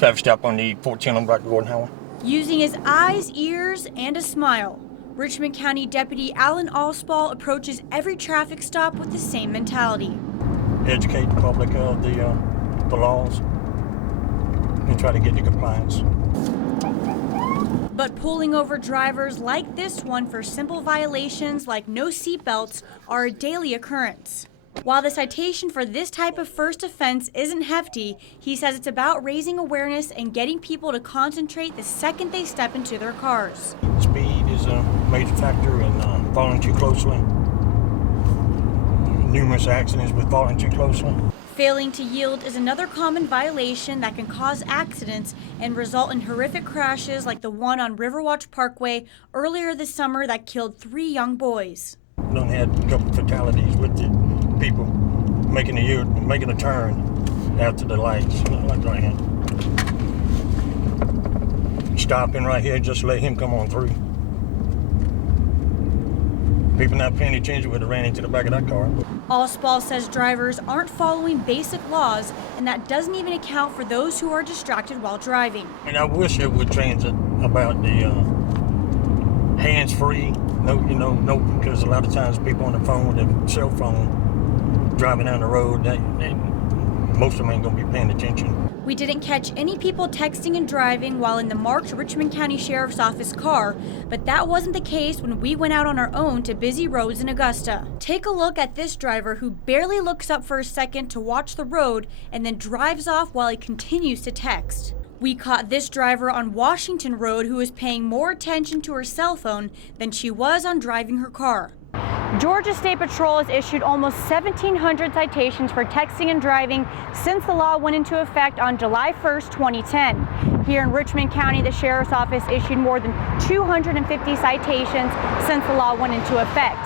Traffic stop on the 14 on Black Gordon Highway. Using his eyes, ears, and a smile, Richmond County Deputy Alan Allspall approaches every traffic stop with the same mentality. Educate the public of the laws and try to get to compliance. But pulling over drivers like this one for simple violations like no seatbelts are a daily occurrence. While the citation for this type of first offense isn't hefty, he says it's about raising awareness and getting people to concentrate the second they step into their cars. Speed is a major factor in following too closely. Numerous accidents with following too closely. Failing to yield is another common violation that can cause accidents and result in horrific crashes like the one on Riverwatch Parkway earlier this summer that killed 3 young boys. We done had a couple fatalities with the people making a turn after the lights, like right here. Stopping right here, just let him come on through. People not paying attention would have ran into the back of that car. Allspall says drivers aren't following basic laws, and that doesn't even account for those who are distracted while driving. And I wish it would change it about the hands-free. No, because a lot of times people on the phone with their cell phone driving down the road, most of them ain't gonna be paying attention. We didn't catch any people texting and driving while in the marked Richmond County Sheriff's Office car, but that wasn't the case when we went out on our own to busy roads in Augusta. Take a look at this driver who barely looks up for a second to watch the road and then drives off while he continues to text. We caught this driver on Washington Road who was paying more attention to her cell phone than she was on driving her car. Georgia State Patrol has issued almost 1,700 citations for texting and driving since the law went into effect on July 1st, 2010. Here in Richmond County, the Sheriff's Office issued more than 250 citations since the law went into effect.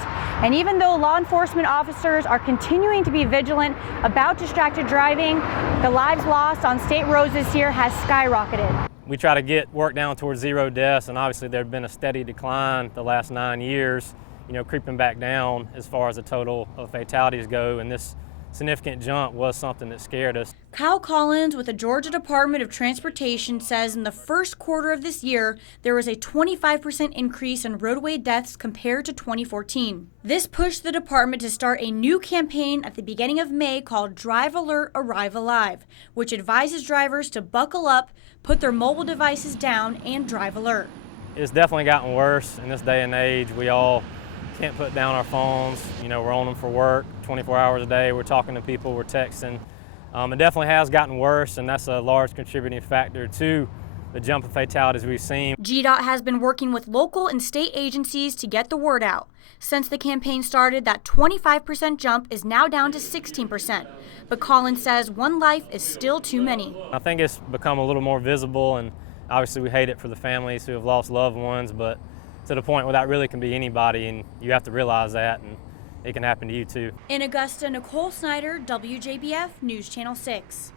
And even though law enforcement officers are continuing to be vigilant about distracted driving, the lives lost on state roads this year has skyrocketed. We try to work down towards 0 deaths, and obviously there's been a steady decline the last 9 years. Creeping back down as far as the total of fatalities go, and this significant jump was something that scared us. Kyle Collins with the Georgia Department of Transportation says in the first quarter of this year, there was a 25% increase in roadway deaths compared to 2014. This pushed the department to start a new campaign at the beginning of May called Drive Alert, Arrive Alive, which advises drivers to buckle up, put their mobile devices down, and drive alert. It's definitely gotten worse in this day and age. We all can't put down our phones. We're on them for work 24 hours a day. We're talking to people, we're texting. It definitely has gotten worse, and that's a large contributing factor to the jump of fatalities we've seen. GDOT has been working with local and state agencies to get the word out. Since the campaign started, that 25% jump is now down to 16%. But Collins says one life is still too many. I think it's become a little more visible, and obviously we hate it for the families who have lost loved ones, but to the point where that really can be anybody, and you have to realize that, and it can happen to you too. In Augusta, Nicole Snyder, WJBF News Channel 6.